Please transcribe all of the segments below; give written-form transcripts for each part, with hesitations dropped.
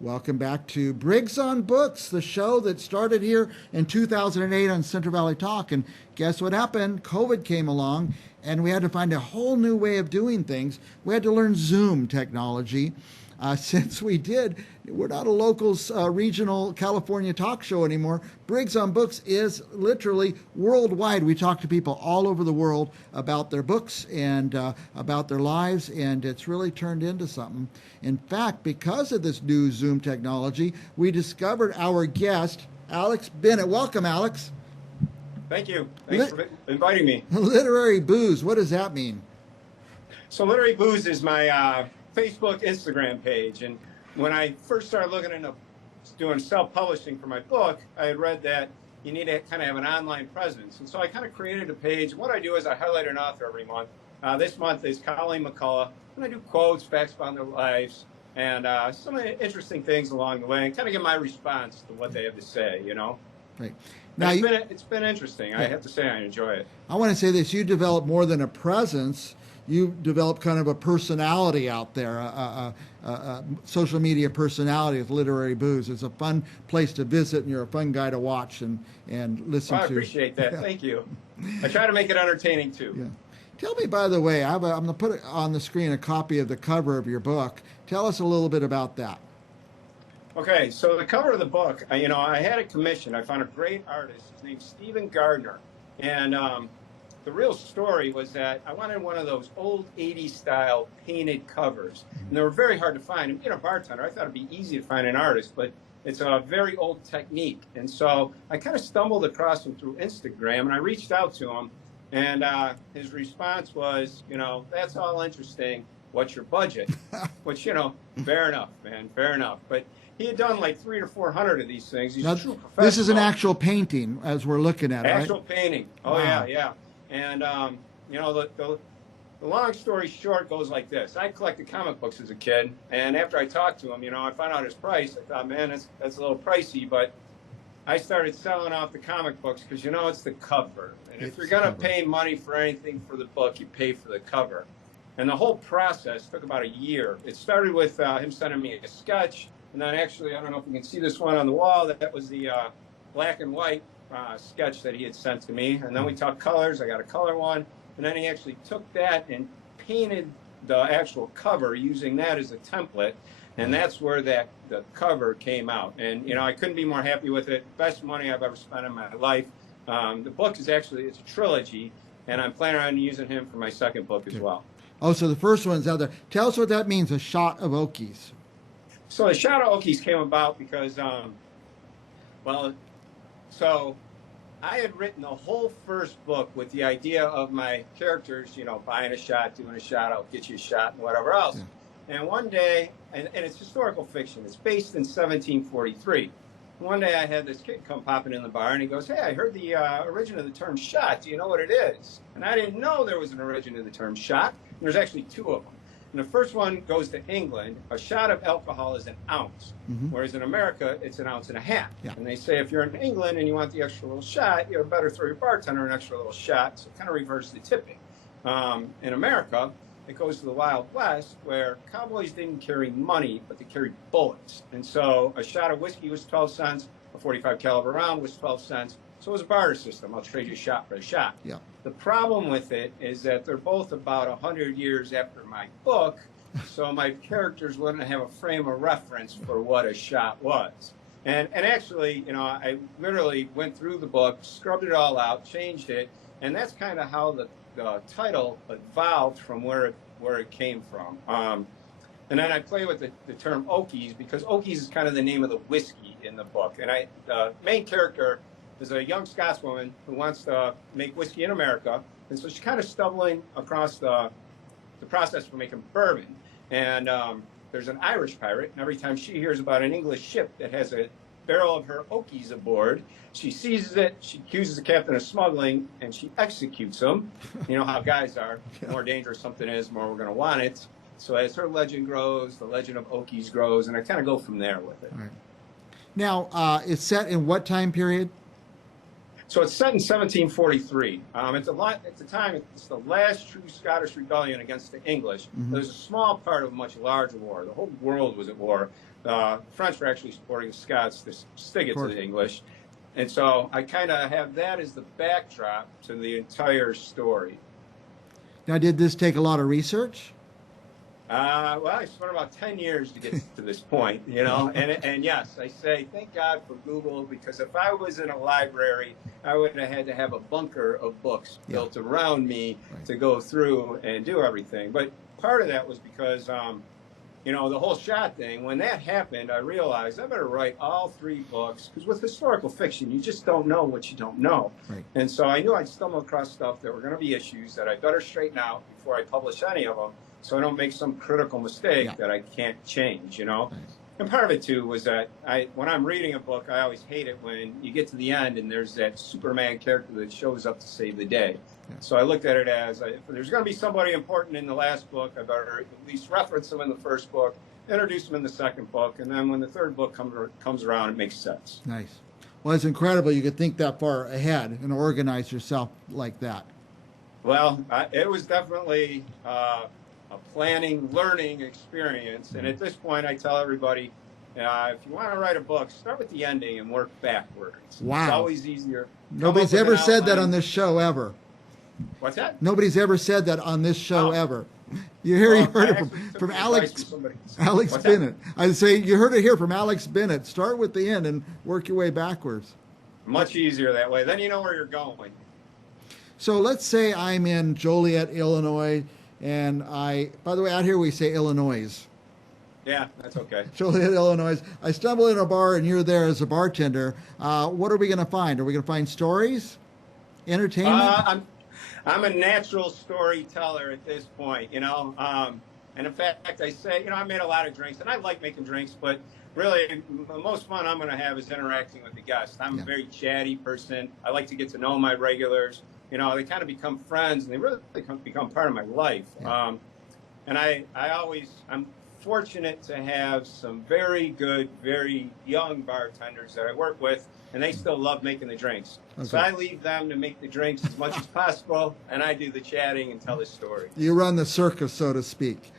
Welcome back to Briggs on Books, the show that started here in 2008 on Central Valley Talk. And guess what happened? COVID came along, and we had to find a whole new way of doing things. We had to learn Zoom technology. Since we did, we're not a local regional California talk show anymore. Briggs on Books is literally worldwide. We talk to people all over the world about their books and about their lives, and it's really turned into something. In fact, because of this new Zoom technology, we discovered our guest, Alex Bennett. Welcome, Alex. Thank you. Thanks for inviting me. Literary Booze, what does that mean? So Literary Booze is my Facebook, Instagram page. And when I first started looking into doing self-publishing for my book, I had read that you need to kind of have an online presence. And so I kind of created a page. What I do is I highlight an author every month. This month is Colleen McCullough. And I do quotes, facts about their lives, and some interesting things along the way, and kind of give my response to what they have to say, you know. Right. Now, it's been interesting. I have to say I enjoy it. I want to say this. You develop more than a presence. You develop kind of a personality out there, a social media personality with Literary Booze. It's a fun place to visit, and you're a fun guy to watch and listen to. I appreciate that. Yeah. Thank you. I try to make it entertaining, too. Yeah. Tell me, by the way, I'm going to put on the screen a copy of the cover of your book. Tell us a little bit about that. Okay, so the cover of the book, I had it commissioned. I found a great artist. His name's Stephen Gardner. And the real story was that I wanted one of those old 80s style painted covers. And they were very hard to find. And being a bartender, I thought it'd be easy to find an artist, but it's a very old technique. And so I kind of stumbled across him through Instagram, and I reached out to him. And his response was, that's all interesting. What's your budget? Which, fair enough, man, fair enough. But he had done like 300 or 400 of these things. He's a true professional. This is an actual painting, as we're looking at it, right? Actual painting. Oh, wow. Yeah. And, the long story short goes like this. I collected comic books as a kid, and after I talked to him, I found out his price. I thought, man, that's a little pricey, but I started selling off the comic books because, it's the cover. And if you're going to pay money for anything for the book, you pay for the cover. And the whole process took about a year. It started with him sending me a sketch. And then actually, I don't know if you can see this one on the wall. That was the black and white sketch that he had sent to me. And then we talked colors. I got a color one. And then he actually took that and painted the actual cover using that as a template. And that's where the cover came out. And, I couldn't be more happy with it. Best money I've ever spent in my life. The book is it's a trilogy. And I'm planning on using him for my second book as well. Oh, so the first one's out there. Tell us what that means, a shot of Oakies. So the shot of Oakies came about because, so I had written the whole first book with the idea of my characters, buying a shot, doing a shot, I'll get you a shot, and whatever else. Yeah. And one day, and it's historical fiction, it's based in 1743. One day I had this kid come popping in the bar, and he goes, hey, I heard the origin of the term shot. Do you know what it is? And I didn't know there was an origin of the term shot. And there's actually two of them. And the first one goes to England. A shot of alcohol is an ounce, whereas in America, it's an ounce and a half. Yeah. And they say if you're in England and you want the extra little shot, you better throw your bartender an extra little shot. So it kind of reverse the tipping. In America, it goes to the Wild West, where cowboys didn't carry money, but they carried bullets. And so a shot of whiskey was 12 cents, a 45 caliber round was 12 cents. So it was a barter system. I'll trade you a shot for a shot. Yeah. The problem with it is that they're both about 100 years after my book, so my characters wouldn't have a frame of reference for what a shot was. And actually, I literally went through the book, scrubbed it all out, changed it, and that's kind of how the title evolved from where it came from. And then I play with the term Oakies because Oakies is kind of the name of the whiskey in the book. And the main character is a young Scotswoman who wants to make whiskey in America. And so she's kind of stumbling across the process for making bourbon. And there's an Irish pirate, and every time she hears about an English ship that has a barrel of her Oakies aboard, she seizes it, she accuses the captain of smuggling, and she executes him. You know how guys are. The more dangerous something is, the more we're going to want it. So as her legend grows, the legend of Oakies grows, and I kind of go from there with it. All right. Now, it's set in what time period? So it's set in 1743. At the time, it's the last true Scottish rebellion against the English. Mm-hmm. There's a small part of a much larger war. The whole world was at war. The French were actually supporting the Scots to stick it to the English. And so I kind of have that as the backdrop to the entire story. Now, did this take a lot of research? Well, I spent about 10 years to get to this point, you know, and yes, I say thank God for Google, because if I was in a library, I would have had to have a bunker of books built around me to go through and do everything. But part of that was because, you know, the whole shot thing, when that happened, I realized I better write all 3 books, because with historical fiction, you just don't know what you don't know. Right. And so I knew I'd stumble across stuff that were going to be issues that I better straighten out before I publish any of them, so I don't make some critical mistake that I can't change, you know? Nice. And part of it, too, was that when I'm reading a book, I always hate it when you get to the end and there's that Superman character that shows up to save the day. Yeah. So I looked at it as, if there's going to be somebody important in the last book, I better at least reference them in the first book, introduce them in the second book, and then when the third book comes around, it makes sense. Nice. Well, it's incredible you could think that far ahead and organize yourself like that. Well, it was definitely a planning, learning experience. And at this point, I tell everybody, if you want to write a book, start with the ending and work backwards. Wow. It's always easier. Nobody's ever said that on this show ever. What's that? Nobody's ever said that on this show ever. You heard it from Alex Bennett. I say you heard it here from Alex Bennett. Start with the end and work your way backwards. Much easier that way. Then you know where you're going. So let's say I'm in Joliet, Illinois, and by the way, out here we say Illinois. Yeah, that's okay. Joliet, Illinois. I stumble in a bar and you're there as a bartender. What are we going to find? Are we going to find stories? Entertainment? I'm a natural storyteller at this point, you know. And in fact, I say, you know, I made a lot of drinks, and I like making drinks, but really the most fun I'm going to have is interacting with the guests. I'm a very chatty person. I like to get to know my regulars. You know, they kind of become friends, and they really become part of my life. Yeah. And I'm fortunate to have some very good, very young bartenders that I work with, and they still love making the drinks. Okay. So I leave them to make the drinks as much as possible, and I do the chatting and tell the stories. You run the circus, so to speak.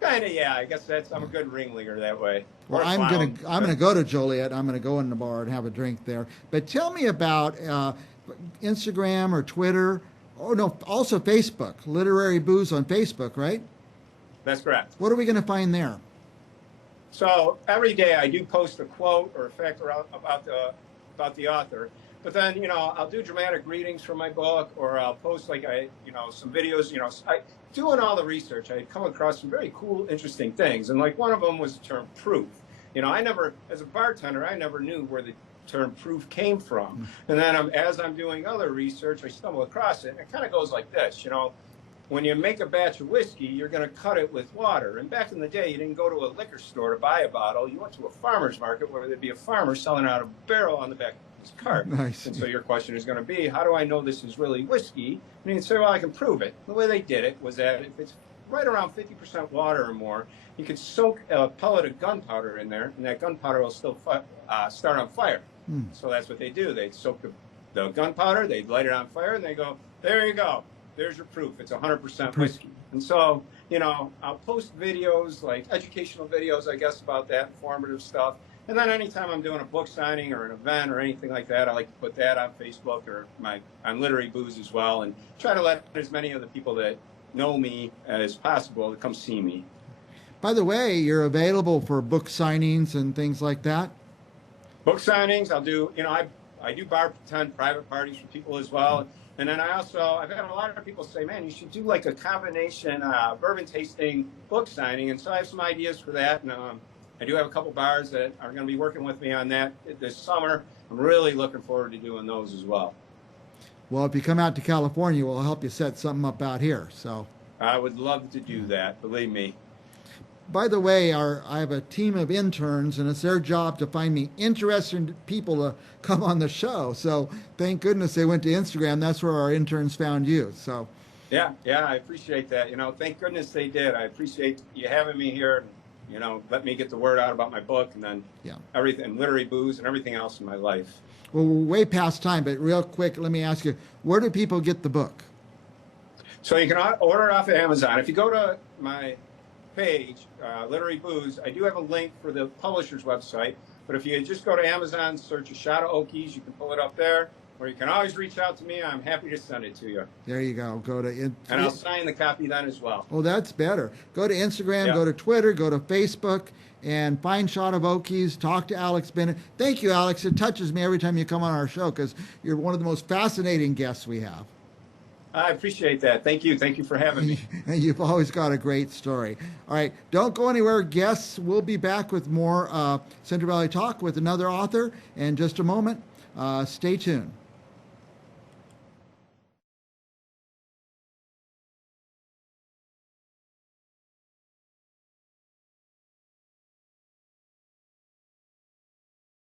Kind of, yeah. I guess I'm a good ringleader that way. Well, I'm gonna go to Joliet. I'm gonna go in the bar and have a drink there. But tell me about Instagram or Twitter. Oh no, also Facebook. Literary Booze on Facebook, right? That's correct. What are we going to find there? So every day I do post a quote or a fact about the author. But then, you know, I'll do dramatic readings from my book, or I'll post some videos. You know, doing all the research, I had come across some very cool, interesting things. And like one of them was the term proof. You know, as a bartender, I never knew where the term proof came from. And then as I'm doing other research, I stumble across it. And it kind of goes like this, you know. When you make a batch of whiskey, you're going to cut it with water. And back in the day, you didn't go to a liquor store to buy a bottle. You went to a farmer's market where there'd be a farmer selling out a barrel on the back of his cart. Nice. And so your question is going to be, how do I know this is really whiskey? And you can say, well, I can prove it. The way they did it was that if it's right around 50% water or more, you could soak a pellet of gunpowder in there, and that gunpowder will still start on fire. So that's what they do. They'd soak the gunpowder, they'd light it on fire, and they go, there you go. There's your proof. It's 100% whiskey. And so, you know, I'll post videos, like educational videos, I guess, about that, informative stuff. And then anytime I'm doing a book signing or an event or anything like that, I like to put that on Facebook or on Literary Booze as well, and try to let as many of the people that know me as possible to come see me. By the way, you're available for book signings and things like that? Book signings, I'll do, you know, I do bartend private parties for people as well. And then I've had a lot of people say, man, you should do like a combination bourbon tasting book signing. And so I have some ideas for that. And I do have a couple bars that are going to be working with me on that this summer. I'm really looking forward to doing those as well. Well, if you come out to California, we'll help you set something up out here. So I would love to do that, believe me. By the way, I have a team of interns, and it's their job to find me interesting people to come on the show. So thank goodness they went to Instagram. That's where our interns found you. So yeah, I appreciate that. You know, thank goodness they did. I appreciate you having me here. you know, let me get the word out about my book, and then Yeah. everything, literary booze and everything else in my life. Well, we're way past time, but real quick, let me ask you, where do people get the book? So you can order it off of Amazon. If you go to my page, Literary Booze, I do have a link for the publisher's website. But if you just go to Amazon, search a shot of Oakies, you can pull it up there. Or you can always reach out to me. I'm happy to send it to you. There you go. And I'll sign the copy then as well. Oh, that's better. Go to Instagram, Yeah. go to Twitter, go to Facebook, and find Shot of Oakies. Talk to Alex Bennett. Thank you, Alex. It touches me every time you come on our show because you're one of the most fascinating guests we have. I appreciate that. Thank you. Thank you for having me. And you've always got a great story. All right, don't go anywhere, guests. We'll be back with more Central Valley Talk with another author in just a moment. Stay tuned.